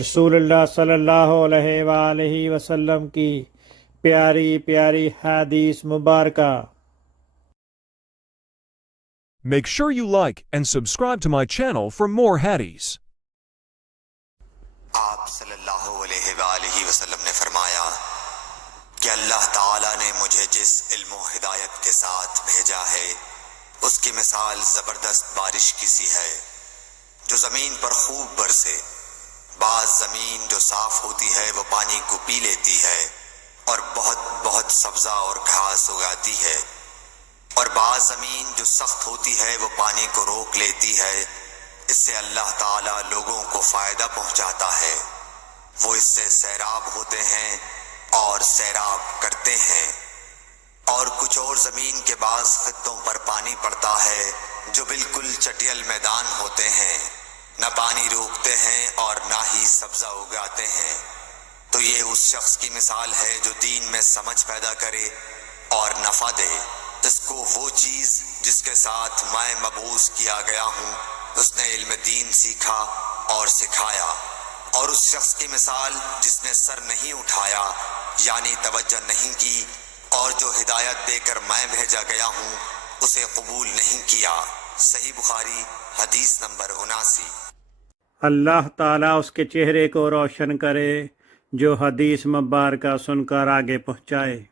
رسول اللہ صلی اللہ علیہ وآلہ وسلم کی پیاری پیاری حدیث مبارکہ۔ Make sure you like and subscribe to my channel for more hadiths. آپ صلی اللہ علیہ وآلہ وسلم نے فرمایا کہ اللہ تعالیٰ نے مجھے جس علم و ہدایت کے ساتھ بھیجا ہے اس کی مثال زبردست بارش کی سی ہے جو زمین پر خوب برسے۔ بعض زمین جو صاف ہوتی ہے وہ پانی کو پی لیتی ہے اور بہت سبزہ اور گھاس اگاتی ہے، اور بعض زمین جو سخت ہوتی ہے وہ پانی کو روک لیتی ہے۔ اس سے اللہ تعالیٰ لوگوں کو فائدہ پہنچاتا ہے، وہ اس سے سیراب ہوتے ہیں اور سیراب کرتے ہیں۔ اور کچھ اور زمین کے بعض خطوں پر پانی پڑتا ہے جو بالکل چٹیل میدان ہوتے ہیں، نہ پانی روکتے ہیں اور نہ ہی سبزہ اگاتے ہیں۔ تو یہ اس شخص کی مثال ہے جو دین میں سمجھ پیدا کرے اور نفع دے۔ اس کو وہ چیز جس کے ساتھ میں مبعوث کیا گیا ہوں اس نے علم دین سیکھا اور سکھایا، اور اس شخص کی مثال جس نے سر نہیں اٹھایا یعنی توجہ نہیں کی اور جو ہدایت دے کر میں بھیجا گیا ہوں اسے قبول نہیں کیا۔ صحیح بخاری حدیث نمبر 79۔ اللہ تعالیٰ اس کے چہرے کو روشن کرے جو حدیث مبارکہ سن کر آگے پہنچائے۔